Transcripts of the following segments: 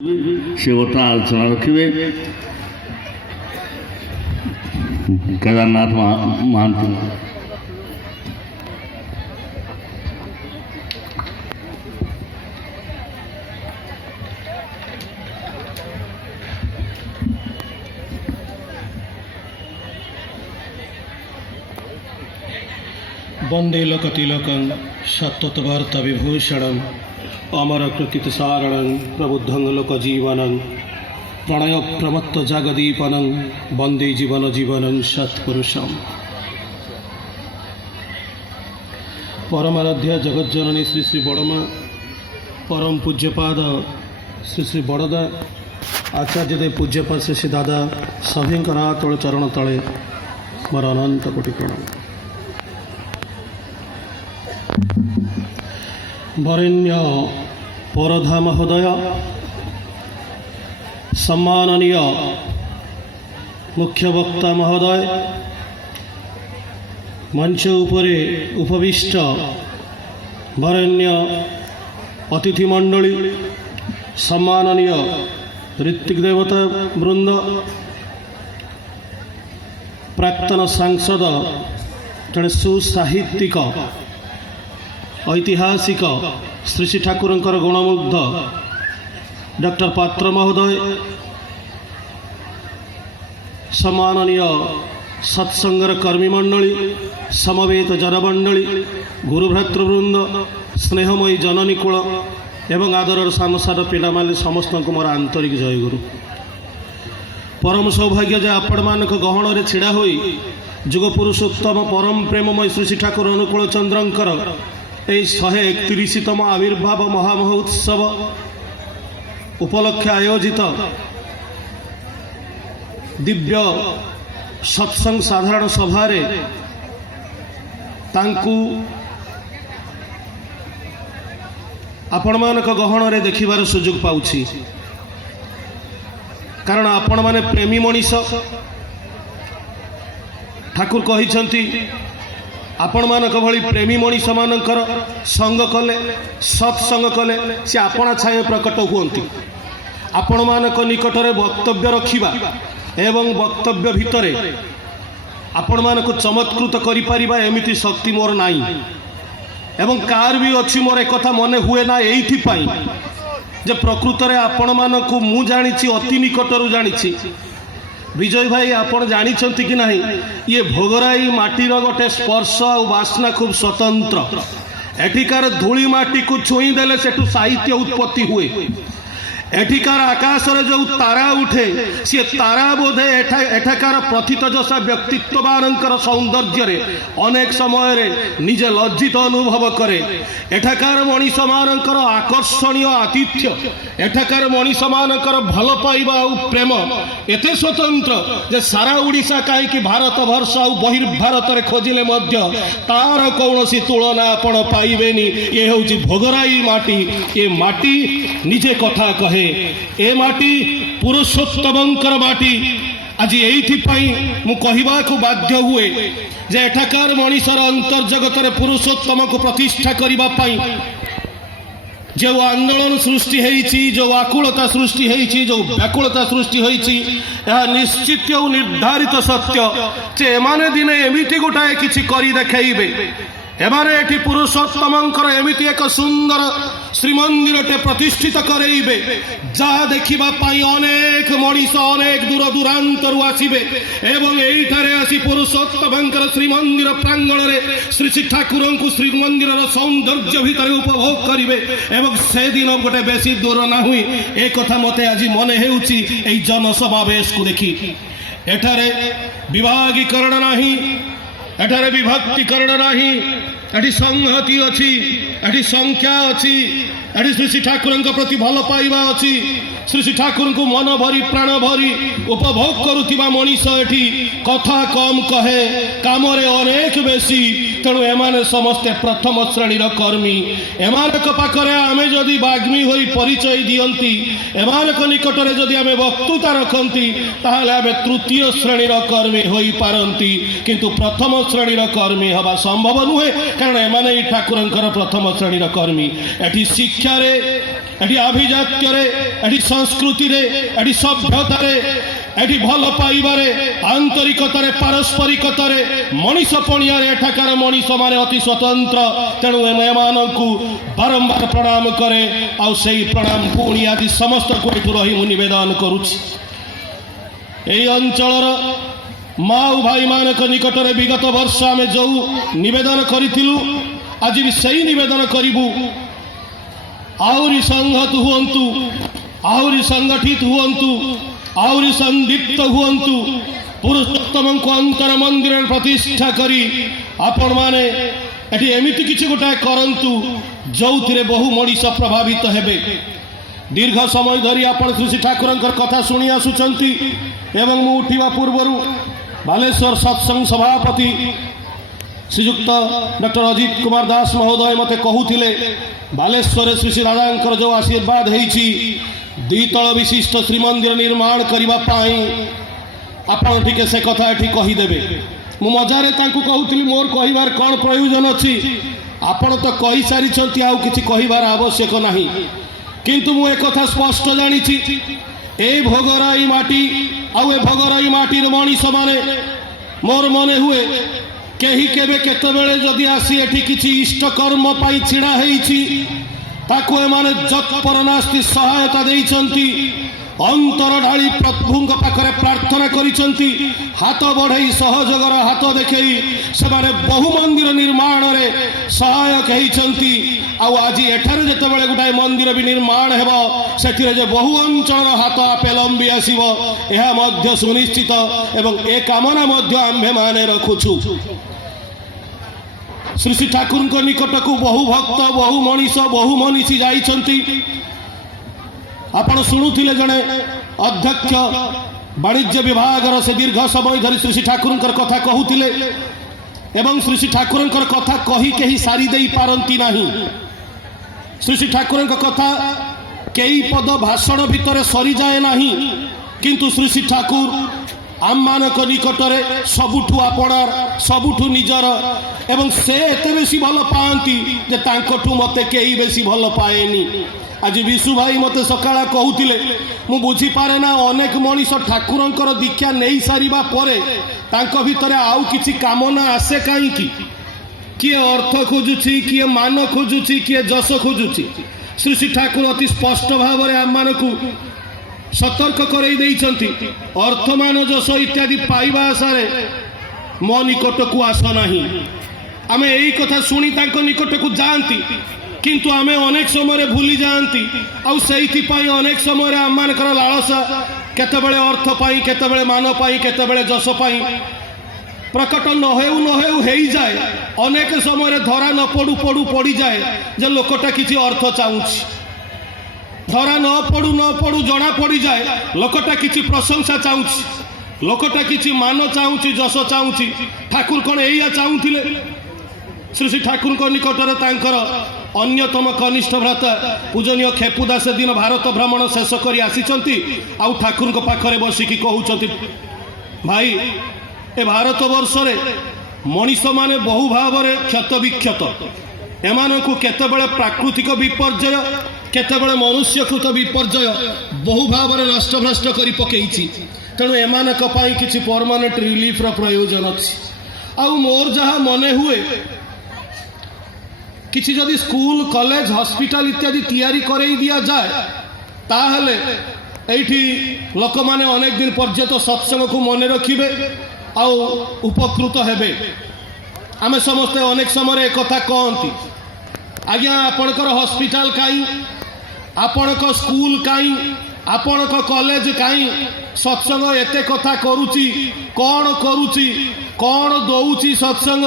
से गोटे आलोचना रखिए केदारनाथ महांती वंदे लोकतिलकं सत्तवार्ता विभूषणं अमरकृतिसारणं प्रबुद्धं लोकजीवनं प्रणय प्रमत्त जगदीपनं वंदे जीवन जीवनं सत्पुरुषम्। परमाराध्य जगज्जननी श्री श्री बड़मा परम पूज्यपाद श्री श्री बड़दा आचार्य देव पूज्यपाद श्री श्री दादा सभी तोड़ चरण तले मोर अनंत कोटि प्रणाम। वरेण्य परधा महोदय, सम्माननीय मुख्य वक्ता महोदय, मंच उपरे उपविष्ट वरेण्य अतिथि मंडली, सम्माननीय ऋत्विक देवता वृंद, प्राक्तन सांसद जड़े सुसाहित्यिक ऐतिहासिक श्री श्री ठाकुरंकर गुणमुग्ध डॉक्टर पात्र महोदय, सम्माननीय सत्संगर कर्मी मंडली, समवेत जनमंडली, गुरुभ्रातृवृंद, स्नेहमयी जननीकूल एवं आदर सांसद पिलामाली समस्त को मोर आंतरिक जयगुरु। परम सौभाग्य जे आपण मानक गहण रे छिड़ा होई जुग पुरुषोत्तम परम प्रेममय श्री श्री ठाकुर अनुकूल चंद्रंकर 131तम आविर्भाव महामहोत्सव उपलक्ष्य आयोजित दिव्य सत्संग साधारण सभारे तांकु आपण मानक गहण रे देखिबार सुযোগ पाउछि, कारण आपण माने प्रेमी मनीष। ठाकुर कहिसंती आपण मानक भली प्रेमी मनीष मानकर संग कले सत्संग कले से आपणा छाया प्रकट हुअंती। आपण मानक निकट रे वक्तव्य रखिबा एवं वक्तव्य भितरे आपण मानक चमत्कृत करि परिबा एमिति शक्ति मोर नाही एवं कार भी अछि। मोर एक कथा मने हुए ना एइथि पई जे प्रकृत रे आपण मानक मु जानिछि, अति निकटरु जानिछि। विजय भाई आपण जानिछंती कि नहीं, ये भोगराई माटीर गोटे स्पर्श और वासना खूब स्वतंत्र। एठिकार धूली माटी को छुई देले सेठु साहित्य उत्पत्ति हुए। एठिकार आकाश रे जो तारा उठे सी तारा बोधे एठाकार प्रथित जसा व्यक्तित्ववानंकर सौंदर्य रे अनेक समय रे निजे लज्जित अनुभव करे। एठाकार मनीष मानकर आकर्षणीय आतिथ्य, एठाकार मनीष मानकर भल पाइबा और प्रेम एते स्वतंत्र जे सारा ओडिशा कहीं भारत वर्ष और बहिर्भारत रे खोजिले मध्य तार कौनसी तुलना आपण पाइबेनी। ये होची भोगराई माटी। ये माटी निजे कथा कहे, ए माटी पुरुषोत्तमंकर माटी। आज एइथिपाई मु कहिबाकु बाध्य हुए जे एठाकार मनीषर अंतर्जगत रे पुरुषोत्तम को प्रतिष्ठा करिबा पाई जो आंदोलन सृष्टि होईची, जो आकुलता सृष्टि होईची, जो व्याकुलता सृष्टि होईची, यह निश्चित और निर्धारित सत्य जे एमाने दिने एमिति गोटाए किछि करि देखाइबे। एमाने एठी पुरुषोत्तमंकर एमिति एक सुंदर श्रीमंदिरटे प्रतिष्ठित करेइबे जहा देखिबा पाई अनेक मनीष अनेक दूर दूरांतरु आसिबे एवं एइठारे आसी पुरुषोत्तमंकर श्रीमंदिर प्रांगण रे श्री श्री ठाकुरंकु श्रीमंदिरर सौंदर्य भितर उपभोग करिवे एवं से दिन गोटे बेसी दूर ना हुई ए कथा मते आज मने हेउची एई जनसमावेश को देखि। एठारे विभागीकरण नाही, एठारे विभक्तिकरण नाही, एठी संहति अछि, एठी संख्या अछि, एठी श्री श्री ठाकुर प्रति भल पाइबा अछि। श्री श्री ठाकुर को मन भरी प्राण भरी उपभोग करुथिबा मनीष एठी कथा कम कहे, काम रे अनेक बेसी। तेणु एमाने समस्ते प्रथम श्रेणीर कर्मी। एमानक पाखरे आमे जदि बाग्मी होई परिचय दियंती, एमानक निकटरे जदि आमे वक्तृता रखंती, ताहाले आमे तृतीय श्रेणीर कर्मी होई पारंती, किंतु प्रथम श्रेणीर कर्मी हवा संभव नुहे, कारण एमाने ठाकुरंकर प्रथम श्रेणीर कर्मी। एठी शिक्षा रे এটি আভিজাত্যরে, এটি সংস্কৃতিরে, এটি সভ্যতারে, এটি ভাল পাইবারে, আন্তরিকতারে, পারস্পরিকতারে, মଣିଷ ପଣିଆରେ ଏଠାକାର ମଣିଷମାନେ ଅତି ସ୍ୱତନ୍ତ୍ର। ତେଣୁ ଏମାନଙ୍କୁ ବାରମ୍ବାର ପ୍ରଣାମ କରେ। ଆଉ ସେଇ ପ୍ରଣାମ ପୁଣି ଆଜି ସମସ୍ତଙ୍କୁ ଏଠୁ ରହି ମୁଁ ନିବେଦନ କରୁଛି। এই ଅଞ୍ଚଳର ମା ଓ ଭାଇମାନଙ୍କ ନିକଟରେ ବିଗତ ବର୍ଷ ଆମେ ଯେଉଁ ନିବେଦନ କରିଥିଲୁ, ଆଜି ବି ସେଇ ନିବେଦନ କରିବୁ। ଆହୁରି ସଂହତ ହୁଅନ୍ତୁ, ଆହୁରି ସଂଗଠିତ ହୁଅନ୍ତୁ, ଆହୁରି ସନ୍ଦୀପ୍ତ ହୁଅନ୍ତୁ। ପୁରୁଷୋତ୍ତମଙ୍କୁ ଅନ୍ତର ମନ୍ଦିରରେ ପ୍ରତିଷ୍ଠା କରି ଆପଣମାନେ ଏଠି ଏମିତି କିଛି ଗୋଟାଏ କରନ୍ତୁ ଯେଉଁଥିରେ ବହୁ ମଣିଷ ପ୍ରଭାବିତ ହେବେ। ଦୀର୍ଘ ସମୟ ଧରି ଆପଣ ଶ୍ରୀ ଠାକୁରଙ୍କର କଥା ଶୁଣି ଆସୁଛନ୍ତି ଏବଂ ମୁଁ ଉଠିବା ପୂର୍ବରୁ ବାଲେଶ୍ୱର ସତ୍ସଙ୍ଗ ସଭାପତି ଶ୍ରୀଯୁକ୍ତ ଡକ୍ଟର ଅଜିତ କୁମାର ଦାସ ମହୋଦୟ ମୋତେ କହୁଥିଲେ ବାଲେଶ୍ୱରରେ ଶ୍ରୀ ରାଜାଙ୍କର ଯେଉଁ ଆଶୀର୍ବାଦ ହେଇଛି ଦ୍ୱିତଳ ବିଶିଷ୍ଟ ଶ୍ରୀମନ୍ଦିର ନିର୍ମାଣ କରିବା ପାଇଁ ଆପଣ ଟିକେ ସେ କଥା ଏଠି କହିଦେବେ। ମୁଁ ମଜାରେ ତାଙ୍କୁ କହୁଥିଲି ମୋର କହିବାର କ'ଣ ପ୍ରୟୋଜନ ଅଛି, ଆପଣ ତ କହିସାରିଛନ୍ତି, ଆଉ କିଛି କହିବାର ଆବଶ୍ୟକ ନାହିଁ। କିନ୍ତୁ ମୁଁ ଏକଥା ସ୍ପଷ୍ଟ ଜାଣିଛି, ଏ ଭୋଗରାଇ ମାଟି ଆଉ ଏ ଭୋଗରାଇ ମାଟିର ମଣିଷମାନେ ମୋର ମନେ ହୁଏ କେହି କେବେ କେତେବେଳେ ଯଦି ଆସି ଏଠି କିଛି ଇଷ୍ଟକର୍ମ ପାଇଁ ଛିଡ଼ା ହେଇଛି ତାକୁ ଏମାନେ ଯତ୍ପରନାସ୍ତି ସହାୟତା ଦେଇଛନ୍ତି, ଅନ୍ତର ଢାଳି ପ୍ରଭୁଙ୍କ ପାଖରେ ପ୍ରାର୍ଥନା କରିଛନ୍ତି, ହାତ ବଢ଼େଇ ସହଯୋଗର ହାତ ଦେଖେଇ ସେମାନେ ବହୁ ମନ୍ଦିର ନିର୍ମାଣରେ ସହାୟକ ହେଇଛନ୍ତି। ଆଉ ଆଜି ଏଠାରେ ଯେତେବେଳେ ଗୋଟାଏ ମନ୍ଦିର ବି ନିର୍ମାଣ ହେବ ସେଥିରେ ଯେ ବହୁ ଅଞ୍ଚଳର ହାତ ଆପେ ଲମ୍ବି ଆସିବ ଏହା ମଧ୍ୟ ସୁନିଶ୍ଚିତ ଏବଂ ଏ କାମନା ମଧ୍ୟ ଆମ୍ଭେମାନେ ରଖୁଛୁ। ଶ୍ରୀ ଶ୍ରୀ ଠାକୁରଙ୍କ ନିକଟକୁ ବହୁ ଭକ୍ତ, ବହୁ ମଣିଷ, ବହୁ ମନୀଷୀ ଯାଇଛନ୍ତି। ଆପଣ ଶୁଣୁଥିଲେ ଜଣେ ଅଧ୍ୟକ୍ଷ ବାଣିଜ୍ୟ ବିଭାଗର ସେ ଦୀର୍ଘ ସମୟ ଧରି ଶ୍ରୀ ଶ୍ରୀ ଠାକୁରଙ୍କର କଥା କହୁଥିଲେ ଏବଂ ଶ୍ରୀ ଶ୍ରୀ ଠାକୁରଙ୍କର କଥା କହି କେହି ସାରି ଦେଇପାରନ୍ତି ନାହିଁ। ଶ୍ରୀ ଶ୍ରୀ ଠାକୁରଙ୍କ କଥା କେଇ ପଦ ଭାଷଣ ଭିତରେ ସରିଯାଏ ନାହିଁ, କିନ୍ତୁ ଶ୍ରୀ ଶ୍ରୀ ଠାକୁର ଆମମାନଙ୍କ ନିକଟରେ ସବୁଠୁ ଆପଣାର, ସବୁଠୁ ନିଜର ଏବଂ ସେ ଏତେ ବେଶୀ ଭଲ ପାଆନ୍ତି ଯେ ତାଙ୍କଠୁ ମୋତେ କେହି ବେଶୀ ଭଲ ପାଏନି। ଆଜି ବିଶୁ ଭାଇ ମୋତେ ସକାଳେ କହୁଥିଲେ ମୁଁ ବୁଝିପାରେ ନା ଅନେକ ମଣିଷ ଠାକୁରଙ୍କର ଦୀକ୍ଷା ନେଇସାରିବା ପରେ ତାଙ୍କ ଭିତରେ ଆଉ କିଛି କାମନା ଆସେ କାହିଁକି? କିଏ ଅର୍ଥ ଖୋଜୁଛି, କିଏ ମାନ ଖୋଜୁଛି, କିଏ ଯଶ ଖୋଜୁଛି। ଶ୍ରୀ ଶ୍ରୀ ଠାକୁର ଅତି ସ୍ପଷ୍ଟ ଭାବରେ ଆମମାନଙ୍କୁ ସତର୍କ କରାଇ ଦେଇଛନ୍ତି, ଅର୍ଥମାନ ଯଶ ଇତ୍ୟାଦି ପାଇବା ଆଶାରେ ମୋ ନିକଟକୁ ଆସ ନାହିଁ। ଆମେ ଏଇ କଥା ଶୁଣି ତାଙ୍କ ନିକଟକୁ ଯାଆନ୍ତି, କିନ୍ତୁ ଆମେ ଅନେକ ସମୟରେ ଭୁଲି ଯାଆନ୍ତି। ଆଉ ସେଇଥିପାଇଁ ଅନେକ ସମୟରେ ଆମମାନଙ୍କର ଲାଳସା କେତେବେଳେ ଅର୍ଥ ପାଇଁ, କେତେବେଳେ ମାନ ପାଇଁ, କେତେବେଳେ ଯଶ ପାଇଁ ପ୍ରକଟ ନ ହେଉ ହେଇଯାଏ। ଅନେକ ସମୟରେ ଧରା ନ ପଡ଼ୁ ପଡ଼ୁ ପଡ଼ିଯାଏ ଯେ ଲୋକଟା କିଛି ଅର୍ଥ ଚାହୁଁଛି। ଧରା ନ ପଡ଼ୁ ଜଣା ପଡ଼ିଯାଏ ଲୋକଟା କିଛି ପ୍ରଶଂସା ଚାହୁଁଛି, ଲୋକଟା କିଛି ମାନ ଚାହୁଁଛି, ଯଶ ଚାହୁଁଛି। ଠାକୁର କ'ଣ ଏଇଆ ଚାହୁଁଥିଲେ? ଶ୍ରୀ ଶ୍ରୀ ଠାକୁରଙ୍କ ନିକଟରେ ତାଙ୍କର ଅନ୍ୟତମ କନିଷ୍ଠ ଭ୍ରାତା ପୂଜନୀୟ ଖେପୁଦା ସେଦିନ ଭାରତ ଭ୍ରମଣ ଶେଷ କରି ଆସିଛନ୍ତି। ଆଉ ଠାକୁରଙ୍କ ପାଖରେ ବସିକି କହୁଛନ୍ତି, ଭାଇ ଏ ଭାରତ ବର୍ଷରେ ମଣିଷମାନେ ବହୁ ଭାବରେ କ୍ଷତ ବିକ୍ଷତ। ଏମାନଙ୍କୁ କେତେବେଳେ ପ୍ରାକୃତିକ ବିପର୍ଯ୍ୟୟ, କେତେବେଳେ ମନୁଷ୍ୟକୃତ ବିପର୍ଯ୍ୟୟ ବହୁ ଭାବରେ ନଷ୍ଟଭ୍ରଷ୍ଟ କରି ପକେଇଛି। ତେଣୁ ଏମାନଙ୍କ ପାଇଁ କିଛି ପରମାନେଣ୍ଟ ରିଲିଫର ପ୍ରୟୋଜନ ଅଛି। ଆଉ ମୋର ଯାହା ମନେ ହୁଏ କିଛି ଯଦି ସ୍କୁଲ, କଲେଜ, ହସ୍ପିଟାଲ ଇତ୍ୟାଦି ତିଆରି କରେଇ ଦିଆଯାଏ ତାହେଲେ ଏଇଠି ଲୋକମାନେ ଅନେକ ଦିନ ପର୍ଯ୍ୟନ୍ତ ସତ୍ସଙ୍ଗକୁ ମନେ ରଖିବେ ଆଉ ଉପକୃତ ହେବେ। ଆମେ ସମସ୍ତେ ଅନେକ ସମୟରେ ଏକଥା କହନ୍ତି, ଆଜ୍ଞା ଆପଣଙ୍କର ହସ୍ପିଟାଲ କାହିଁ, ଆପଣଙ୍କ ସ୍କୁଲ କାହିଁ, ଆପଣଙ୍କ କଲେଜ କାହିଁ, ସତ୍ସଙ୍ଗ ଏତେ କଥା କରୁଛି, କ'ଣ କରୁଛି, କ'ଣ ଦଉଛି ସତ୍ସଙ୍ଗ?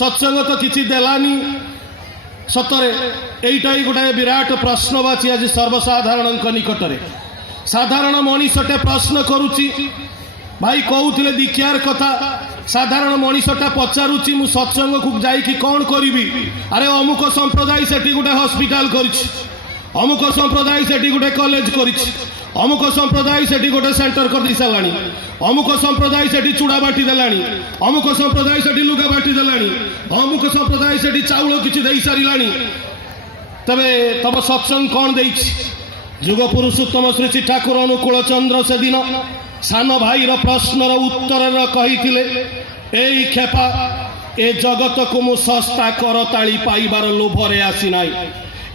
ସତ୍ସଙ୍ଗ ତ କିଛି ଦେଲାନି। ସତରେ ଏଇଟା ହିଁ ଗୋଟାଏ ବିରାଟ ପ୍ରଶ୍ନବାଚୀ ଆଜି ସର୍ବସାଧାରଣଙ୍କ ନିକଟରେ। ସାଧାରଣ ମଣିଷଟେ ପ୍ରଶ୍ନ କରୁଛି, ଭାଇ କହୁଥିଲେ ଦୀକ୍ଷାର କଥା, ସାଧାରଣ ମଣିଷଟା ପଚାରୁଛି ମୁଁ ସତ୍ସଙ୍ଗକୁ ଯାଇକି କ'ଣ କରିବି? ଆରେ ଅମୁକ ସମ୍ପ୍ରଦାୟ ସେଠି ଗୋଟେ ହସ୍ପିଟାଲ କରିଛି, ଅମୁକ ସମ୍ପ୍ରଦାୟ ସେଠି ଗୋଟେ କଲେଜ କରିଛି, ଅମୁକ ସମ୍ପ୍ରଦାୟ ସେଠି ଗୋଟେ ସେଣ୍ଟର କରିଦେଇ ସାରିଲାଣି, ଅମୁକ ସମ୍ପ୍ରଦାୟ ସେଠି ଚୁଡ଼ା ବାଟି ଦେଲାଣି, ଅମୁକ ସମ୍ପ୍ରଦାୟ ସେଠି ଲୁଗା ବାଟି ଦେଲାଣି, ଅମୁକ ସମ୍ପ୍ରଦାୟ ସେଠି ଚାଉଳ କିଛି ଦେଇ ସାରିଲାଣି। तबे तब सत्संग कौन देइछि जुग पुरुषोत्तम श्री श्री ठाकुर अनुकूल चंद्र से दिन सान भाईर प्रश्नर उत्तर कही एई खेपा ए जगत को मु सस्ता करताली पाइबार लोभरे आसी नाई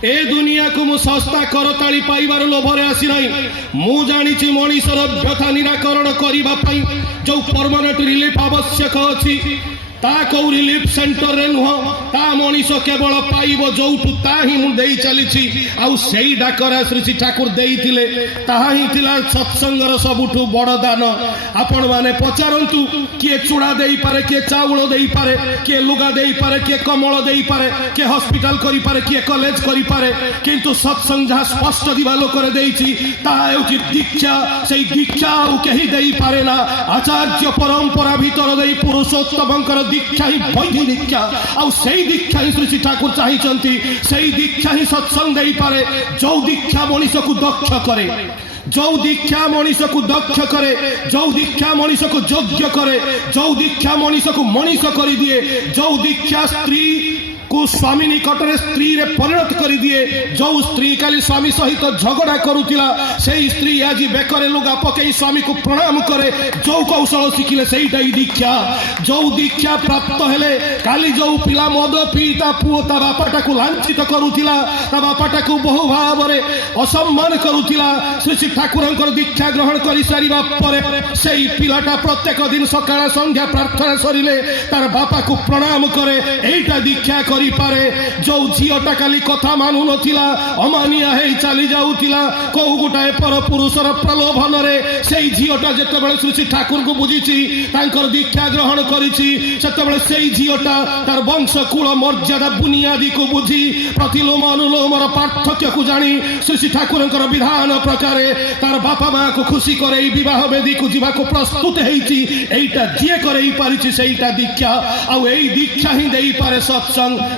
ए दुनिया को मु सस्ता करताली पाइबार लोभरे आसी नाई मु जानिछि मनीषर व्यथा निराकरण करिबा पई जो परमानेंट रिलीफ आवश्यक अछि ता कौ रिलीफ सेंटर रे नुह ता मनीष केवल पाइब जोठु ता ही मु देई चलीछि आउ सेई डाकरा श्री श्री ठाकुर देइथिले ताहा ही थिला सत्संगर सबुठु बड़ दान आपण माने पचारंतु किए चूड़ा देई पारे किए चाउल देई पारे किए लुगा देई पारे किए कमल देई पारे किए हॉस्पिटल करि पारे किए कॉलेज करि पारे किंतु सत्संग जहाँ स्पष्ट दिवालो करे देइछि ताहा हेउछि दीक्षा सेई दीक्षा आउ केही देई पारे ना आचार्य परंपरा भीतर देई पुरुषोत्तमंकर दीक्षा ही वैधि दीक्षा आउ सेई दीक्षा ही श्री श्री ठाकुर चाहिछंती सेई दीक्षा ही सत्संग देई पारे जो दीक्षा मनीष को दक्ष करे जो दीक्षा मनीष को दक्ष करे जो दीक्षा मनीष को योग्य करे जो दीक्षा मनीष को मनीष कर दिए जो दीक्षा स्त्री को स्वामी निकट में स्त्री रे परिणत कर दिए जो स्त्री काली स्वामी सहित झगड़ा करुतिला सेई स्त्री आज बेकरे लुगा पकई स्वामी को प्रणाम करे जो कौशल शिखिले सेईटा ही दीक्षा जो दीक्षा प्राप्त हेले काली जो पिला मद पीता पुओ ता बापाटा को लांछित करुतिला ता बापाटा को बहु भाव रे असम्मान करुतिला श्री श्री ठाकुरंकर दीक्षा ग्रहण करि सारिबा परे सेई पिलाटा प्रत्येक दिन सकाळ संध्या प्रार्थना सरिले तार बापा को प्रणाम करे एईटा दीक्षा पारे जो झीटा काली कथा मानु नथिला अमानिया हेई चली जाउतिला को गोटाए पर पुरुषर प्रलोभन रे सेई झीटा जेतेबेले श्री श्री ठाकुर को बुझिछि तांकर दीक्षा ग्रहण करिछि सेतेबेले सेई झीटा तार वंश कुल मर्यादा बुनियादी को बुझी प्रतिलोम अनुलोमर पार्थक्य को जानी श्री श्री ठाकुरंकर विधान प्रकारे तार बापा मां को खुशी करे विवाह वेदी को जीवा को प्रस्तुत हेइछि एईटा जे करे पारिछि सेईटा दीक्षा आ एई दीक्षा ही देई पारे सत्संग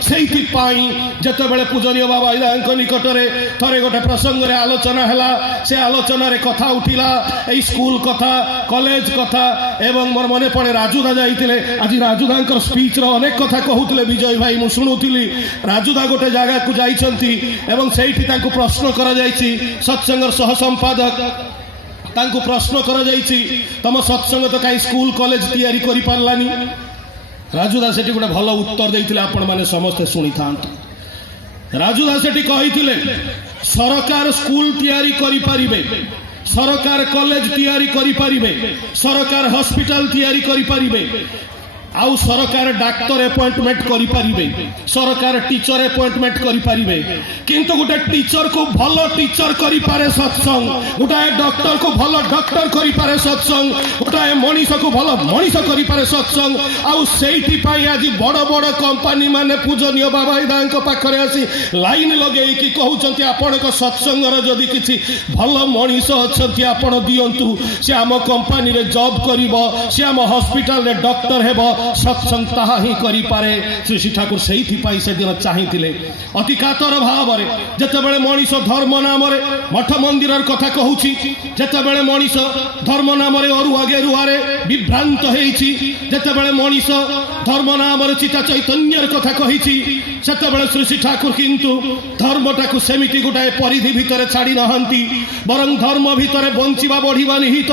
जितेबाला पूजनीय बाबा इलांक निकटरे थरे गोटे प्रसंग रे आलोचना हैला से आलोचना रे कथा उठिला ए स्कूल कथा कॉलेज कथा एवं मोर मने पड़े राजुदा जाइतिले आज राजुदांकर स्पीच रो अनेक कथा कहउतिले विजय भाई मु सुनुतिली राजुदा गोटे जगह को जाइछंती एवं सेठी तांको प्रश्न करा जाइछि सत्संगर सह संपादक तांको प्रश्न करा जाइछि तम सत्संग तो काई स्कूल कॉलेज तैयारी करि पारलानी राजुदा सेठी गोटे भल उत्तर देइथिले आपण माने समस्ते सुनी थांत राजुदा सेठी कहिथिले सरकार स्कूल तैयारी करि परिबे सरकार कॉलेज तैयारी करि परिबे सरकार हॉस्पिटल तैयारी करि परिबे आउ सरकार डाक्तर अपॉइंटमेंट करि परिबे सरकार टीचर अपॉइंटमेंट करि परिबे किंतु गोटे टीचर को भलो टीचर करि पारे सत्संग गोटे डॉक्टर को भलो डॉक्टर करि पारे सत्संग गोटे मनीष को भलो मनीष करि पारे सत्संग आउ सेठी पई आज बड़ बड़ कंपनी माने पूजनीय बाबा इदांक पाखरे आसी लाइन लगेई कि कहउचंती आपनक सत्संगर जदी किछि भलो मनीष अछंती आपण दियंतु से आम कंपनी रे जॉब करिवो से आम हॉस्पिटल रे डॉक्टर हेबो सत्संग ताहा ही करि पारे श्री श्री ठाकुर सेठी पई से दिन चाहिथिले अति कातर भाव रे जेतेबेले मनीष धर्म नाम रे मठ मंदिरर कथा कहूछि जेतेबेले मनीष धर्म नाम रे अरुआ गेरुआ रे विभ्रांत हेछि जेतेबेले मनीष धर्म नाम रे चिता चैतन्यर कथा कहिछि सेतेबेले श्री श्री ठाकुर किंतु धर्मटा को सेमिति गोटाए परिधि भितर छाड़ी नहंती बरं धर्म भितर बंचिबा बढ़िबा निहित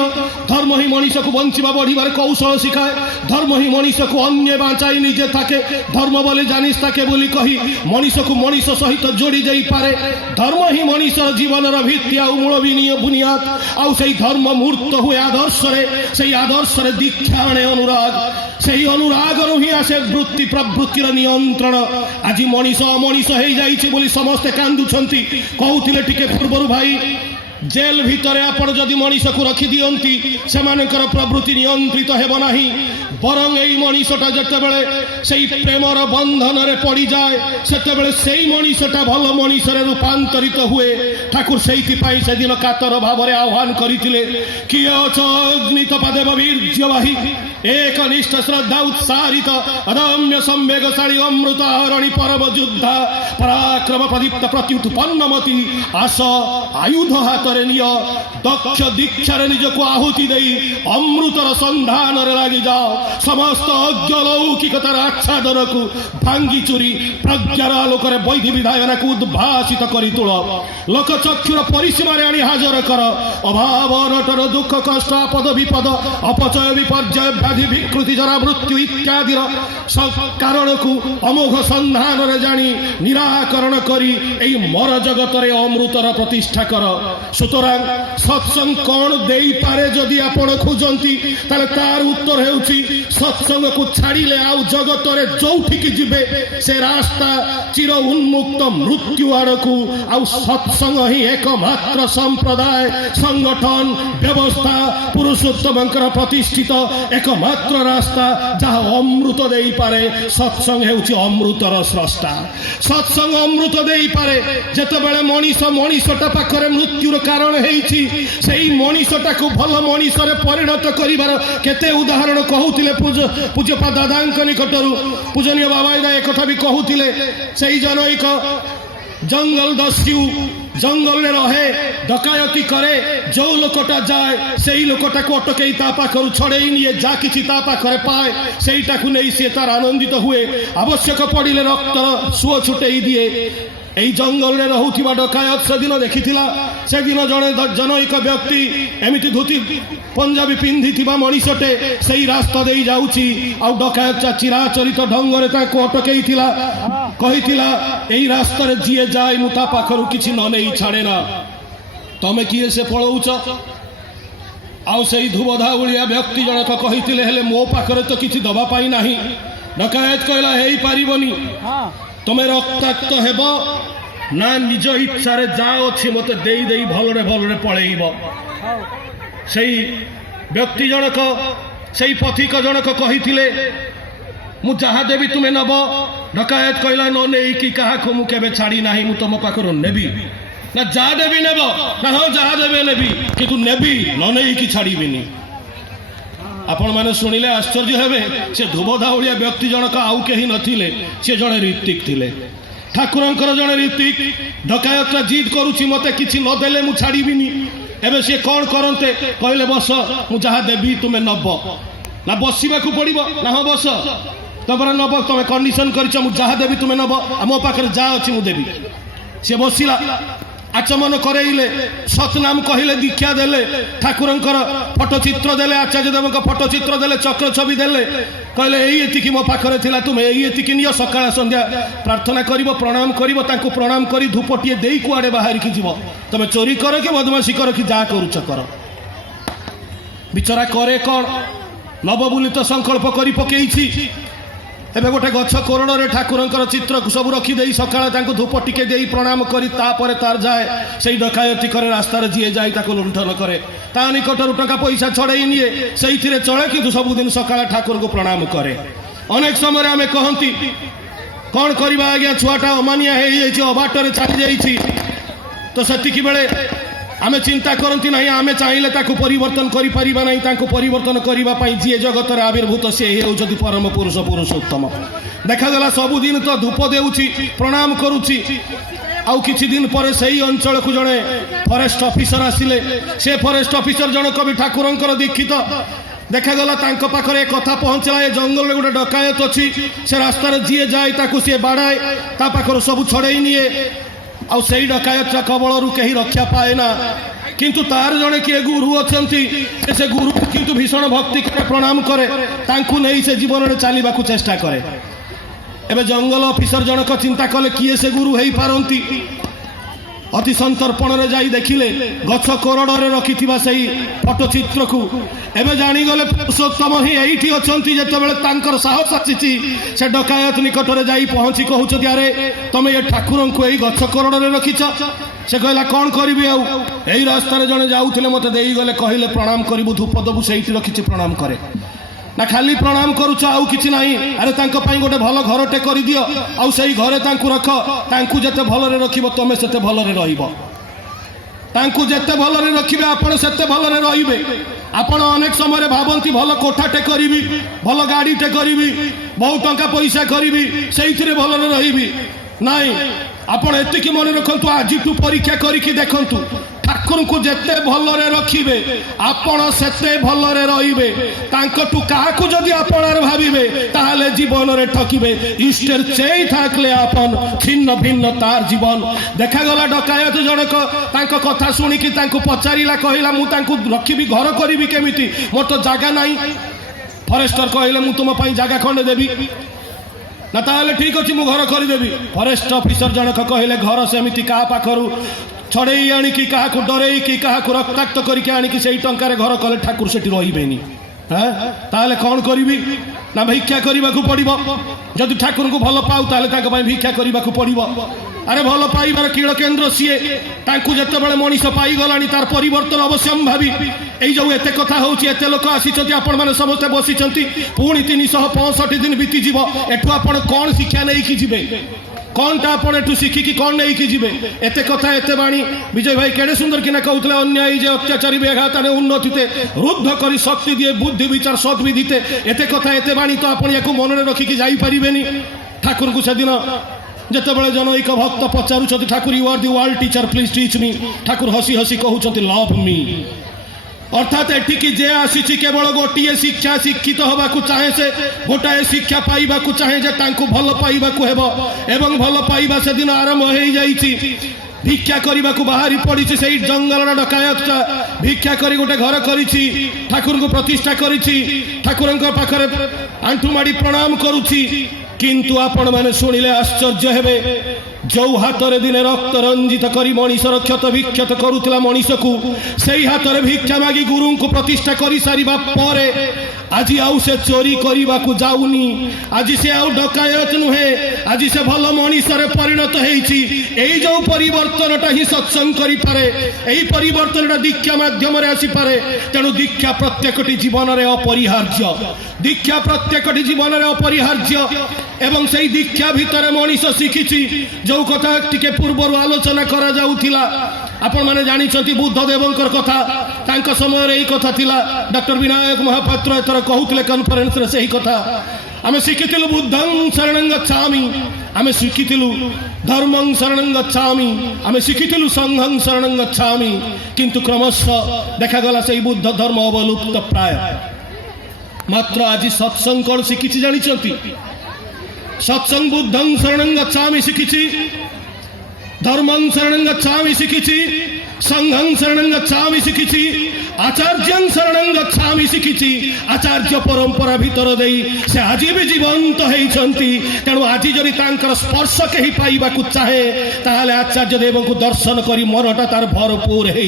धर्म ही मनीष को बंचिबा बढ़िबार कौशल शिखाए धर्म ही मनीष को अन्य बाँचाई निजे थाके धर्म बोले जानिस थाके बोली कही मनीष को मनीष सहित जोड़ी जाई पारे धर्म ही मनीष जीवन भित्ति आउ मूल बुनियाद आउ से धर्म मूर्त हुए आदर्श रे से आदर्श रे दीक्षा आने अनुराग से अनुराग रु ही आसे वृत्ति प्रवृत्तिर नियंत्रण आज मनीष अमनीष हो जाइछि बोली समस्ते कांदुछंती कहउथिले टिके पूर्वरु भाई जेल भितर आपण जदि मनीष को रखी दियंती सेमानकर प्रवृत्ति नियंत्रित हेब नाही बरं एई मनीषटा जेतेबेले सेई प्रेमर बंधन रे पड़ी जाए सेतेबेले सेई मनीषटा भल मनीष रे रूपांतरित हुए ठाकुर सेइथि पई से दिन कातर भाव रे आह्वान करिथिले किय अग्नित पदेव वीर्यवाही एकनिष्ठ श्रद्धा उत्साहित अदम्य संवेगशाली अमृतहरणि परम युद्ध पराक्रम प्रदीप्त प्रत्युत्पन्नमति आस आयुध हाथ ହାତରେ ନିଅ, ଦକ୍ଷ ଦୀକ୍ଷାରେ ନିଜକୁ ଆହୁତି ଦେଇ ଅମୃତର ସନ୍ଧାନରେ ଲାଗିଯାଅ। ସମସ୍ତ ଅଜ୍ଞଲୌକିକତାର ଆଚ୍ଛାଦନକୁ ଭାଙ୍ଗି ଚୁରି ପ୍ରଜ୍ଞାର ଆଲୋକରେ ବୈଧି ବିଧାୟନାକୁ ଉଦ୍ଭାସିତ କରି ତୁଳ। ଲୋକଚକ୍ଷୁର ପରିସୀମାରେ ଆଣି ହାଜର କର। ଅଭାବ ଅନଟନ ଦୁଃଖ କଷ୍ଟ ଆପଦ ବିପଦ ଅପଚୟ ବିପର୍ଯ୍ୟୟ ବ୍ୟାଧି ବିକୃତି ଜରା ମୃତ୍ୟୁ ଇତ୍ୟାଦିର କାରଣକୁ ଅମୋଘ ସନ୍ଧାନରେ ଜାଣି ନିରାକରଣ କରି ଏହି ମର ଜଗତରେ ଅମୃତର ପ୍ରତିଷ୍ଠା କର। ସୁତରାଂ ସତ୍ସଙ୍ଗ କଣ ଦେଇପାରେ ଯଦି ଆପଣ ଖୋଜନ୍ତି, ତାହେଲେ ତାର ଉତ୍ତର ହେଉଛି ସତ୍ସଙ୍ଗକୁ ଛାଡ଼ିଲେ ଆଉ ଜଗତରେ ଯୋଉଠିକି ଯିବେ ସେ ରାସ୍ତା ଚିର ଉନ୍ମୁକ୍ତ ମୃତ୍ୟୁ ଆଡ଼କୁ। ଆଉ ସତ୍ସଙ୍ଗ ହିଁ ଏକମାତ୍ର ସମ୍ପ୍ରଦାୟ ସଂଗଠନ ବ୍ୟବସ୍ଥା ପୁରୁଷୋତ୍ତମଙ୍କର ପ୍ରତିଷ୍ଠିତ ଏକମାତ୍ର ରାସ୍ତା ଯାହା ଅମୃତ ଦେଇପାରେ। ସତ୍ସଙ୍ଗ ହେଉଛି ଅମୃତର ସ୍ରଷ୍ଟା। ସତ୍ସଙ୍ଗ ଅମୃତ ଦେଇପାରେ। ଯେତେବେଳେ ମଣିଷଟା ପାଖରେ ମୃତ୍ୟୁର କାରଣ ହେଇଛି, ସେଇ ମଣିଷଟାକୁ ଭଲ ମଣିଷରେ ପରିଣତ କରିବାର କେତେ ଉଦାହରଣ କହୁଥିଲେ ପୂଜ୍ୟପାଦ ଦାଦାଙ୍କ ନିକଟରୁ। ପୂଜନୀୟ ବାବାଜୀ ଏକଥା ବି କହୁଥିଲେ, ସେଇ ଜନୈକ ଜଙ୍ଗଲ ଦସ୍ୟୁ ଜଙ୍ଗଲରେ ରହେ, ଡକାୟତି କରେ, ଯୋଉ ଲୋକଟା ଯାଏ ସେଇ ଲୋକଟାକୁ ଅଟକେଇ ତା ପାଖରୁ ଛଡେଇ ନିଏ, ଯାହା କିଛି ତା ପାଖରେ ପାଏ ସେଇଟାକୁ ନେଇ ସିଏ ତାର ଆନନ୍ଦିତ ହୁଏ, ଆବଶ୍ୟକ ପଡ଼ିଲେ ରକ୍ତର ସୁଅ ଛୁଟେଇ ଦିଏ। এই জঙ্গলে রহুଥିବା ডকায়ত সেদিন দেখিଥିଲା। সেদিন জনৈক ব্যক্তি এমিতি ধুতি পঞ্জাবি পিন্ধিଥିବା মଣିষଟେ সেই রাস্তা দেই যাଉଛି, ଆଉ ଡକାୟତ ଚିରାଚରିତ ଢଙ୍ଗରେ ତାକୁ ଅଟକେଇଥିଲା, କହିଥିଲା এই ରାସ୍ତାରେ ଯିଏ ଯାଏ ମୁଁ ତା ପାଖରୁ କିଛି ନ ନେଇ ଛାଡ଼େ ନା। ତମେ କିଏ ସେ ପଳଉଛ? ଆଉ ସେଇ ଧୁବଧାଉଳିଆ ବ୍ୟକ୍ତି ଜଣକ କହିଥିଲେ, ହେଲେ ମୋ ପାଖରେ ତ କିଛି ଦବା ପାଇଁ ନାହିଁ। ଡକାୟତ କହିଲା, ହେଇପାରିବନି, ତମେ ରକ୍ତାକ୍ତ ହେବ ନା ନିଜ ଇଚ୍ଛାରେ ଯାହା ଅଛି ମତେ ଦେଇ ଦେଇ ଭଲରେ ଭଲରେ ପଳେଇବ। ସେଇ ବ୍ୟକ୍ତି ଜଣକ, ସେଇ ପଥିକ ଜଣକ କହିଥିଲେ, ମୁଁ ଯାହା ଦେବି ତୁମେ ନେବ। ଡକାୟତ କହିଲା, ନ ନେଇକି କାହାକୁ ମୁଁ କେବେ ଛାଡ଼ି ନାହିଁ, ମୁଁ ତମ ପାଖରୁ ନେବି। ନା ଯାହା ଦେବି ନେବ? ନା ହଁ ଯାହା ଦେବେ ନେବି, କିନ୍ତୁ ନେବି, ନ ନେଇକି ଛାଡ଼ିବିନି। ଆପଣମାନେ ଶୁଣିଲେ ଆଶ୍ଚର୍ଯ୍ୟ ହେବେ, ସେ ଧୁବଧାଉଳିଆ ବ୍ୟକ୍ତି ଜଣକ ଆଉ କେହି ନଥିଲେ, ସେ ଜଣେ ଋତିକ ଥିଲେ, ଠାକୁରଙ୍କର ଜଣେ ଋତିକ। ଡକାୟତଟା ଜିଦ୍ କରୁଛି, ମତେ କିଛି ନଦେଲେ ମୁଁ ଛାଡ଼ିବିନି। ଏବେ ସିଏ କ'ଣ କରନ୍ତେ? କହିଲେ, ବସ, ମୁଁ ଯାହା ଦେବି ତୁମେ ନବ। ନା ବସିବାକୁ ପଡ଼ିବ? ନା ହଁ ବସ, ତମର ନବ, ତମେ କଣ୍ଡିସନ କରିଛ, ମୁଁ ଯାହା ଦେବି ତୁମେ ନବ, ଆଉ ମୋ ପାଖରେ ଯାହା ଅଛି ମୁଁ ଦେବି। ସିଏ ବସିଲା, ଆଚମନ କରେଇଲେ, ସତନାମ କହିଲେ, ଦୀକ୍ଷା ଦେଲେ, ଠାକୁରଙ୍କର ଫଟୋଚିତ୍ର ଦେଲେ, ଆଚାର୍ଯ୍ୟ ଦେବଙ୍କ ଫଟୋଚିତ୍ର ଦେଲେ, ଚକ୍ର ଛବି ଦେଲେ, କହିଲେ ଏଇ ଏତିକି ମୋ ପାଖରେ ଥିଲା, ତୁମେ ଏଇ ଏତିକି ନିଅ, ସକାଳ ସନ୍ଧ୍ୟା ପ୍ରାର୍ଥନା କରିବ, ପ୍ରଣାମ କରିବ, ତାଙ୍କୁ ପ୍ରଣାମ କରି ଧୂପଟିଏ ଦେଇ କୁଆଡ଼େ ବାହାରିକି ଯିବ। ତମେ ଚୋରି କର କି ବଦମାସି କର କି ଯାହା କରୁଛ କର। ବିଚରା କରେ କ'ଣ? ନବ ବୋଲି ତ ସଂକଳ୍ପ କରି ପକେଇଛି। ଏବେ ଗୋଟେ ଗଛ କୋରଡ଼ରେ ଠାକୁରଙ୍କର ଚିତ୍ରକୁ ସବୁ ରଖିଦେଇ ସକାଳେ ତାଙ୍କୁ ଧୂପ ଟିକେ ଦେଇ ପ୍ରଣାମ କରି ତାପରେ ତାର ଯାଏ ସେଇ ଡକାୟତି କରେ, ରାସ୍ତାରେ ଯିଏ ଯାଇ ତାକୁ ଲୁଣ୍ଠନ କରେ, ତା ନିକଟରୁ ଟଙ୍କା ପଇସା ଛଡ଼େଇ ନିଏ, ସେଇଥିରେ ଚଳେ, କିନ୍ତୁ ସବୁଦିନ ସକାଳେ ଠାକୁରଙ୍କୁ ପ୍ରଣାମ କରେ। ଅନେକ ସମୟରେ ଆମେ କହନ୍ତି, କ'ଣ କରିବା ଆଜ୍ଞା, ଛୁଆଟା ଅମାନିଆ ହେଇଯାଇଛି, ଅବାଟରେ ଛାଡ଼ି ଯାଇଛି, ତ ସେତିକି ବେଳେ ଆମେ ଚିନ୍ତା କରନ୍ତି ନାହିଁ, ଆମେ ଚାହିଁଲେ ତାକୁ ପରିବର୍ତ୍ତନ କରିପାରିବା ନାହିଁ। ତାଙ୍କୁ ପରିବର୍ତ୍ତନ କରିବା ପାଇଁ ଯିଏ ଜଗତରେ ଆବିର୍ଭୂତ ସେ ହେଉଛନ୍ତି ପରମ ପୁରୁଷ ପୁରୁଷୋତ୍ତମ। ଦେଖାଗଲା ସବୁଦିନ ତ ଧୂପ ଦେଉଛି, ପ୍ରଣାମ କରୁଛି, ଆଉ କିଛି ଦିନ ପରେ ସେଇ ଅଞ୍ଚଳକୁ ଜଣେ ଫରେଷ୍ଟ ଅଫିସର ଆସିଲେ। ସେ ଫରେଷ୍ଟ ଅଫିସର ଜଣକ ବି ଠାକୁରଙ୍କର ଦୀକ୍ଷିତ। ଦେଖାଗଲା ତାଙ୍କ ପାଖରେ କଥା ପହଞ୍ଚିଲା, ଏ ଜଙ୍ଗଲରେ ଗୋଟେ ଡକାୟତ ଅଛି, ସେ ରାସ୍ତାରେ ଯିଏ ଯାଏ ତାକୁ ସିଏ ବାଡ଼ାଏ, ତା ପାଖରୁ ସବୁ ଛଡ଼େଇ ନିଏ, ଆଉ ସେଇ ଡକାୟତଟା କବଳରୁ କେହି ରକ୍ଷା ପାଏ ନା। କିନ୍ତୁ ତାର ଜଣେ କିଏ ଗୁରୁ ଅଛନ୍ତି, ସେ ଗୁରୁ କିନ୍ତୁ ଭୀଷଣ ଭକ୍ତି করে ପ୍ରଣାମ କରେ, ତାଙ୍କୁ ନେଇ ସେ ଜୀବନରେ ଚାଲିବାକୁ ଚେଷ୍ଟା କରେ। ଏବେ ଜଙ୍ଗଲ ଅଫିସର ଜଣକ ଚିନ୍ତା କଲେ, କିଏ ସେ ଗୁରୁ ହେଇପାରନ୍ତି? ଅତି ସନ୍ତର୍ପଣରେ ଯାଇ ଦେଖିଲେ ଗଛ କୋରଡ଼ରେ ରଖିଥିବା ସେଇ ଫଟୋଚିତ୍ରକୁ। ଏବେ ଜାଣିଗଲେ ପୁରୁଷୋତ୍ତମ ହିଁ ଏଇଠି ଅଛନ୍ତି। ଯେତେବେଳେ ତାଙ୍କର ସାହସ ଆସିଛି, ସେ ଡକାୟତ ନିକଟରେ ଯାଇ ପହଞ୍ଚି କହୁଛନ୍ତି, ଆରେ ତମେ ଏ ଠାକୁରଙ୍କୁ ଏଇ ଗଛ କୋରଡ଼ରେ ରଖିଛ? ସେ କହିଲା, କ'ଣ କରିବି, ଆଉ ଏଇ ରାସ୍ତାରେ ଜଣେ ଯାଉଥିଲେ, ମତେ ଦେଇଗଲେ, କହିଲେ ପ୍ରଣାମ କରିବୁ, ଧୂପ ଦେବୁ, ସେଇଠି ରଖିଛି, ପ୍ରଣାମ କରେ। ନା ଖାଲି ପ୍ରଣାମ କରୁଛ, ଆଉ କିଛି ନାହିଁ? ଆରେ ତାଙ୍କ ପାଇଁ ଗୋଟେ ଭଲ ଘରଟେ କରିଦିଅ, ଆଉ ସେଇ ଘରେ ତାଙ୍କୁ ରଖ, ତାଙ୍କୁ ଯେତେ ଭଲରେ ରଖିବ ତମେ ସେତେ ଭଲରେ ରହିବ। ତାଙ୍କୁ ଯେତେ ଭଲରେ ରଖିବେ ଆପଣ ସେତେ ଭଲରେ ରହିବେ। ଆପଣ ଅନେକ ସମୟରେ ଭାବନ୍ତି, ଭଲ କୋଠାଟେ କରିବି, ଭଲ ଗାଡ଼ିଟେ କରିବି, ବହୁ ଟଙ୍କା ପଇସା କରିବି, ସେଇଥିରେ ଭଲରେ ରହିବି। ନାଇଁ, ଆପଣ ଏତିକି ମନେ ରଖନ୍ତୁ, ଆଜିଠୁ ପରୀକ୍ଷା କରିକି ଦେଖନ୍ତୁ, ठाकुर को जेते भलरे रखिबे आपण सेते भलरे रहिबे तांकटु काहाकु जदि आपणार भाबिबे ताहाले जीवन रे ठकिबे इष्टेर चेई थाकले आपन छिन्न भिन्न तार जीवन देखा गला डकायत जनक तांको कथा सुनी कि तांको पचारिला कहिला मु तांको रखिबी घर करिबी केमिति मोर तो जागा नाही फरेस्टर कहले मु तुम पई जागा खंडे देबी ना ताले ठीक अछि मु घर करदेवी फरेस्ट ऑफिसर जनक कहले घर सेमिति का पाखरु छड़े आनी कि क्या डरे कि क्या रक्ताक्त करके आनी से टंकार घर कले ठाकुर से रही ताले कौन करी ना भिक्षा करने को पड़ो जदि ठाकुर को भल पाऊ ताले भिक्षा करने को पड़ो अरे भल पाइबार कीड़ केन्द्र सीए जिते मनीष पाईगला तार परिवर्तन अवश्यम भावी यही जो एत कथा होते लोक आसी आपण मैंने समस्ते बसी पुणी 365 दिन बीतीज एठू आप कौन शिक्षा नहीं कि जीवे कौन टा आप शिखिकी कौन नहीं कि जीवे एत कथा एत बाणी विजय भाई केड़े सुंदर किना कहते अन्यायी जे अत्याचारी बेघात उन्नतिते रुद्ध करी शक्ति दिए बुद्धि विचार सद्विधिते एत कथा एत बाणी तो आप मन में रखिकी जापरेनि ठाकुर को सेदिन जिते बड़े जनईक भक्त पचारूँ Thakur you are the world teacher please teach me Thakur हसी हसी कहते लव मी अर्थात एठिकी जे आसी केवल गोटे शिक्षा शिक्षित हवा चाहे से गोटाए शिक्षा पाइबा चाहे जे तांको भल पाइबा एवं भल पाइबा से दिन आरंभ हो जाइछि भिक्षा करने को बाहरी पड़ी से जंगल डकायत भिक्षा कर गोटे घर करी ठाकुर को प्रतिष्ठा करी ठाकुर पाखे आंठुमाड़ी प्रणाम करुछि किंतु आपण माने शुणिले आश्चर्य हेबे जो हाथ रे दिने रक्त रंजित करी मनीषर क्षत विक्षत करुला मनीष को सही हाथ रे भिक्षा मागी गुरु को प्रतिष्ठा कर सारिबा परे आज आउ से चोरी करने को जाऊनी आज से आउ डकायत नुहे आज से भल मनीषरे परिणत होइछि एई जो परिवर्तनटा ही सत्संग करि पारे एई परिवर्तनटा दीक्षा माध्यम रे आसी पारे तेणु दीक्षा प्रत्येकटी जीवन रे अपरिहार्य दीक्षा प्रत्येकटी जीवन रे अपरिहार्य एवं से दीक्षा भितर मनीष शिखिछि जो कथा टिके पूर्व आलोचना करा जाउथिला आपण माने जानी बुद्ध देवंकर कथा तांका समय रे कथा थिला डॉक्टर विनायक महापात्र एथर कहूले कॉन्फ्रेंस रे सही कथा आमे शिखिथिलु बुद्धं शरणं गच्छामि आमे शिखिथिलु धर्मं शरणं गच्छामि आमे शिखिथिलु संघं शरणं गच्छामि किंतु क्रमशः देखा गला से बुद्ध धर्म अवलुप्त प्राय मात्र आज सत्संग कौन शिखिछि जानी सत्संग बुद्धं शरणं गच्छामि शिखिछि धर्मं शरणं गच्छामि शिखिछि संघं शरणं गच्छामि शिखिछि आचार्यं शरणं गच्छामि शिखिछि आचार्य परंपरा भीतर देई से आज भी जीवंत होइछंती तेणु आज जदि तांकर स्पर्श केही पाइबाकू चाहे ताहले आचार्य देव को दर्शन करी मनटा तार भरपूर हो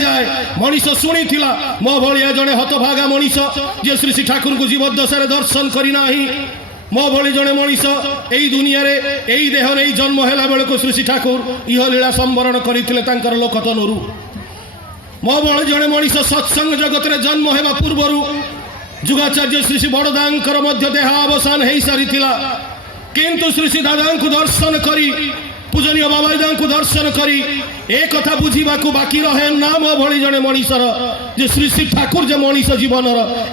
जाए मनीष शुणिथिला मो भलिया जड़े हतभागा मनीष जे श्री श्री ठाकुर को जीवदशा दर्शन करी नाही मो भली जड़े मनीष यही दुनिया रे यही देह नहीं जन्म है बेल को श्री श्री ठाकुर इह लीला संवरण करते लोकतनु मो भली जड़े मनीष सत्संग जगत रे जन्म होगा पूर्वर जुगाचार्य श्री श्री बड़दांकर मध्य देहावसान हो सारी किंतु श्री श्री दादा को दर्शन करी पूजनीय बाबा को दर्शन करी एक कथा बुझा बाकी रहे ना मो भली जड़े मनीषर जे श्री श्री ठाकुर जे मनीष जीवन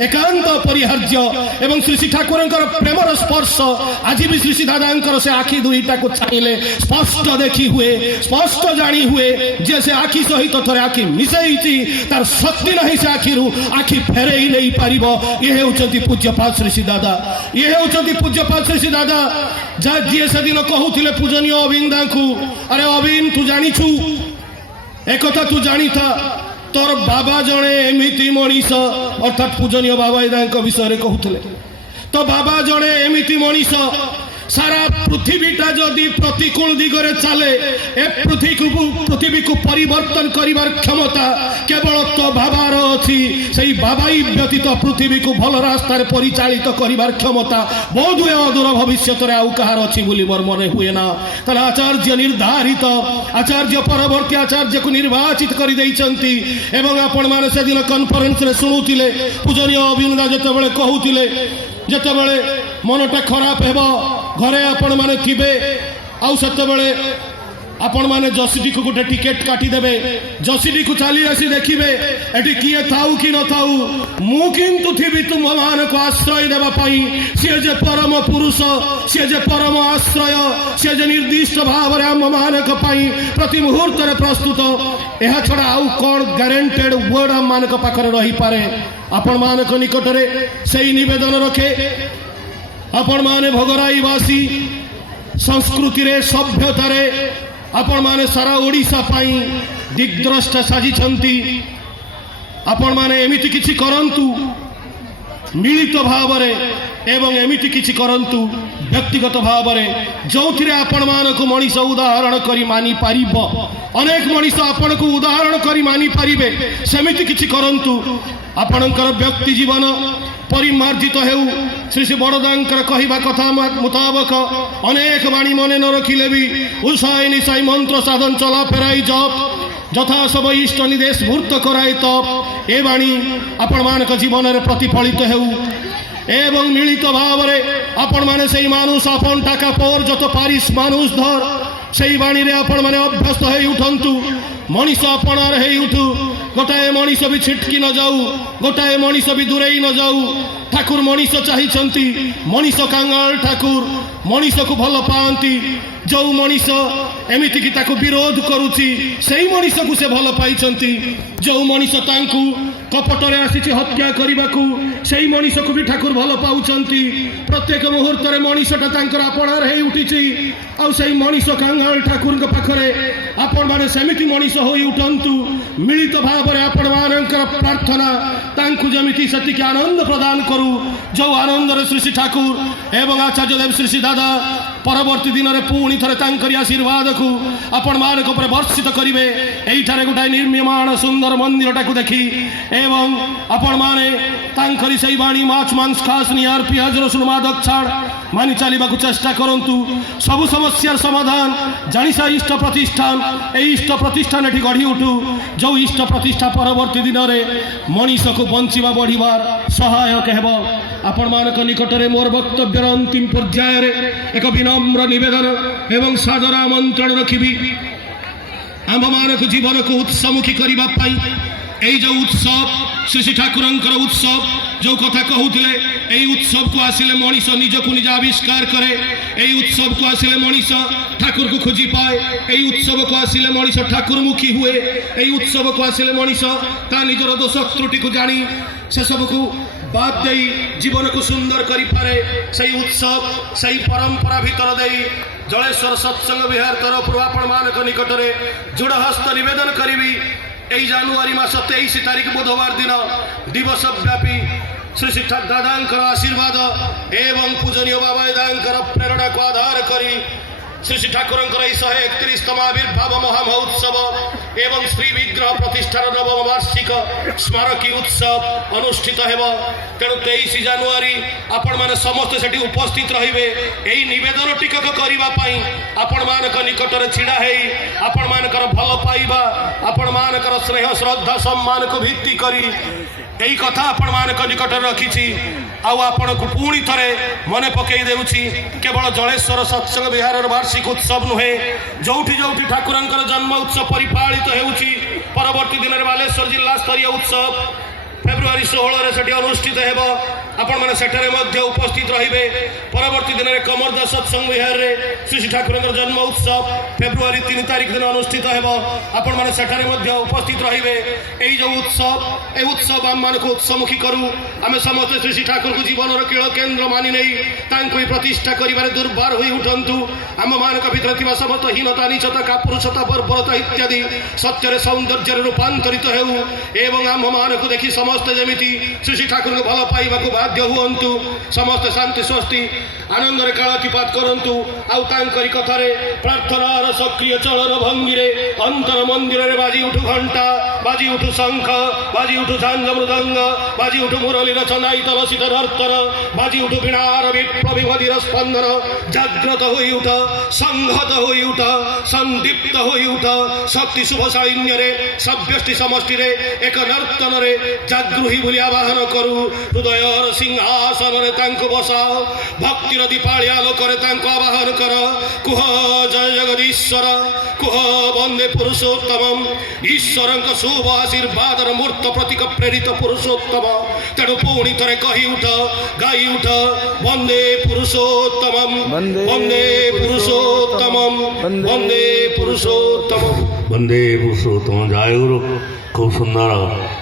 एकांत अपरिहार्य एवं श्री श्री ठाकुर प्रेमर स्पर्श आज भी श्री श्री दादा से आखि दुईटा को चाहिए स्पष्ट देखी हुए स्पष्ट जानी हुए जे से आखि सहित थे आखि मिसई तार शक्ति नहीं से आखि फेरे नहीं पार ये होती पूज्यपाद श्री श्री दादा ये होती पूज्यपाद श्री श्री दादा जा जी से दिन कहूले पूजनीय अविंदा को अरे अविन तू जानिछु एक कथा तू जानी था तोर बाबा जड़े एमिति मनीष अर्थात पूजनीय बाबा विषय कहते तो बाबा जड़े एमिति मनीष सारा पृथ्वीटा जदि प्रतिकूल दिगरे चले ए पृथ्वी को परिवर्तन करिवार क्षमता केवल तो बाबार अछि सेही बाबाई व्यतीत पृथ्वी को भल रास्ता रे परिचालित करिवार क्षमता बहुत हुए अदूर भविष्य रे आउ कहार अछि बोली मोर मने हुए ना तले आचार्य निर्धारित आचार्य परवर्ती आचार्य को निर्वाचित करि दैचंती एवं आपण माने से दिन कॉन्फ्रेंस रे सुनुतिले पूजनीय अविंदा जते बेले कहूतिले जते बेले मनटा खराब हेबो घरे आपण माने थिबे आउ सते बेले आपण माने जसीडी को गोटे टिकेट काटी देबे जसीडी को चली आसी देखिबे एटी किए थाउ कि न थाउ मु किंतु थिबि तुम मान को आश्रय देबा पई से जे परम पुरुष से जे परम आश्रय से जे निर्दिष्ट भाव रे हम मान को पई प्रति मुहूर्त रे प्रस्तुत एहा छडा आउ कोन गारंटेड वर्ड हम मान को पाखरे रही पारे आपण मान को निकट रे सेही निवेदन रखे आपण माने भोगराईवासी संस्कृति रे सभ्यता रे आपण माने सारा ओडिशा पाई दिग्द्रष्टा साजिछंती आपण माने एमिति किछि करंतु मिलित भाव रे एवं एमिति किछि करंतु व्यक्तिगत भाव रे जोथिरे आपण मानको मनीष उदाहरण करी मानि पारिबो अनेक मनीष आपण को उदाहरण करी मानि पारिबे सेमिति किछि करंतु आपणकर व्यक्ति जीवन परिमार्जित हेउ श्री श्री बड़दांकर कहवा कथा मुताबक अनेक वाणी मने न रखिले भी उषाई निशाई मंत्र साधन चला फेराई जप यथा सब इष्ट निदेश मूर्त कराई तप ए वाणी आपण मानक जीवन रे प्रतिफलित हेउ एवं मिलित भाव रे आपण माने सेही मानुष आपण टाका पर जत पारिस मानुष धर सेही वाणी रे आपण माने अभ्यस्त हेई उठंतु मनीष अपनार हेई उठु गोटाए मनीष भी छिटकी न जाऊ गोटाए मनीष भी दूरेई न जाऊ ठाकुर मनीष चाहिछंती मनीष कांगाल ठाकुर मनीष को भल पाती जो मनीष एमिति कि ताको विरोध करुची सेही मनीष को से भल पाइछंती जो मनीष तांकु कपटरे आसीछि हत्या करिबाकू सेही मनीष को भी ठाकुर भल पाउछंती प्रत्येक मुहूर्त रे मनीषटा तांकर अपनार हेई उठिछि आ सेही मनीष कांगाल ठाकुर के पाखरे आपण माने सेमिति मनीष होई उठंतु मिलित भाव रे आपण मानकर प्रार्थना तांकु जमिति सतिक आनंद प्रदान करू जो आनंद रे श्री श्री ठाकुर एवं आचार्य देव श्री श्री दादा परवर्ती दिन में पुणी थे तांकरी आशीर्वाद को आपण मान को वर्षित करेंगे यही गोटाए निर्माण सुंदर मंदिर टाक देखी एवं आपण माने तांकरी सही बाणी माछ मांस खास निहार पियाज रसुण मादक छाड़ मानि चलने चेष्टा करंतु सबु समस्यार समाधान जानिसा इष्ट प्रतिष्ठान ए इष्ट प्रतिष्ठान एठी गढ़ी उठू जो इष्ट प्रतिष्ठा परवर्ती दिन में मनीष को बंचिबा बढ़िबार सहायक हेबो आपण मानक निकट में मोर वक्तव्यर अंतिम पर्यायर एक विनम्र निवेदन एवं सादर आमंत्रण रखी आम मानक जीवन को उत्समुखी करने यही जो उत्सव श्री श्री ठाकुरंकर उत्सव जो कथा कहूले यही उत्सव को आसिले मनीष निज को निज आविष्कार करे यही उत्सव को आसिले मनीष ठाकुर को खोजी पाए यही उत्सव को आसिले मनीष ठाकुरमुखी हुए यही उत्सव को आसिले मनीष ता निजर दोष त्रुटि को जानी से सब को बात दे जीवन को सुंदर करि पारे सही उत्सव सही परंपरा भीतर दे जलेश्वर सत्संग विहार तरफ आपण मानक निकट में जोड़ हस्त निवेदन करी यही जानुआरी मास 23 तारीख बुधवार दिन दिवस व्यापी श्री श्री दादांकर आशीर्वाद एवं पूजनीय बाबा दादांकर प्रेरणा को आधार करी श्री श्री ठाकुरंकर 131तम आविर्भाव महामहोत्सव एवं श्री विग्रह प्रतिष्ठार नवम वार्षिक स्मारकी उत्सव अनुष्ठित हेब तेणु 23 जानुआरी आपण माने समस्त सेठी उपस्थित रहिबे एही निवेदन टिकक करिबा पई आपण मानक निकट रे छिडा हेई आपण मानकर भल पाइबा आपण मानकर स्नेह श्रद्धा सम्मान को भित्ति करी यही कथा आपण मानक निकट रखी आपण को पुणी थे मन पकई देउछि केवल जलेश्वर सत्संग विहार वार्षिक उत्सव नुहे जोठी जोठी ठाकुरंकर जन्म उत्सव परिपालित हेउछि परवर्ती दिन में बालेश्वर जिला स्तरीय उत्सव फेब्रुआरी 16 से अनुष्ठित हेब आपण माने सेठारे मध्य उपस्थित रहिबे परवर्ती दिन में कमरदा सत्संग विहार रे श्री श्री ठाकुरंकर जन्म उत्सव फेब्रुआरी 3 तारीख दिन अनुष्ठित हेब आपण माने सेठारे मध्य उपस्थित रहिबे एई जो उत्सव ए उत्सव आम मान को उत्समुखी करू आमे समस्त श्री श्री ठाकुर को जीवन रो केळ केंद्र मानि नै तांको प्रतिष्ठा करिबारे दुर्बार होई उठंतु आम मानक भितर थिबा समस्त हीनता नीचता कापुरुषता बर्बरता इत्यादि सत्य रे सौंदर्य रे रूपांतरित हेउ एवं आम मानक देखि समस्त जेमिति श्री श्री ठाकुर को भल पाइबाकू बाध्य हुअन्तु समस्त शांति स्वस्ति आनंद रे कालातिपात करंतु आउ तांकरी कथारे प्रार्थनार सक्रिय चलन भंगी रे अंतर मंदिर रे बाजी उठु घंटा बाजी उठु शंख बाजी उठु झांझ मृदंग बाजी उठु मुरली रचनाई तलसित नर्तर बाजी उठु वीणार विप्लवी मदिर स्पंदन जाग्रत होई उठ संहत होई उठ संदीप्त होई उठ शक्ति शुभ सैन्य रे सव्यष्टि समष्टि रे एक नर्तन रे जागृही बोली आवाहन करू हृदयर सिंहासन रे तांको बसाओ भक्तिर दीपाळी आलोक रे तांको आवाहन कर कुह जय जगदीश ईश्वर कुह वंदे पुरुषोत्तम ईश्वर शुभ आशीर्वाद मूर्त प्रतीक प्रेरित पुरुषोत्तम तेणु पुणी थे कही उठ गाई उठ वंदे पुरुषोत्तम वंदे पुरुषोत्तम वंदे पुरुषोत्तम वंदे पुरुषोत्तम जय गुरु खूब सुंदर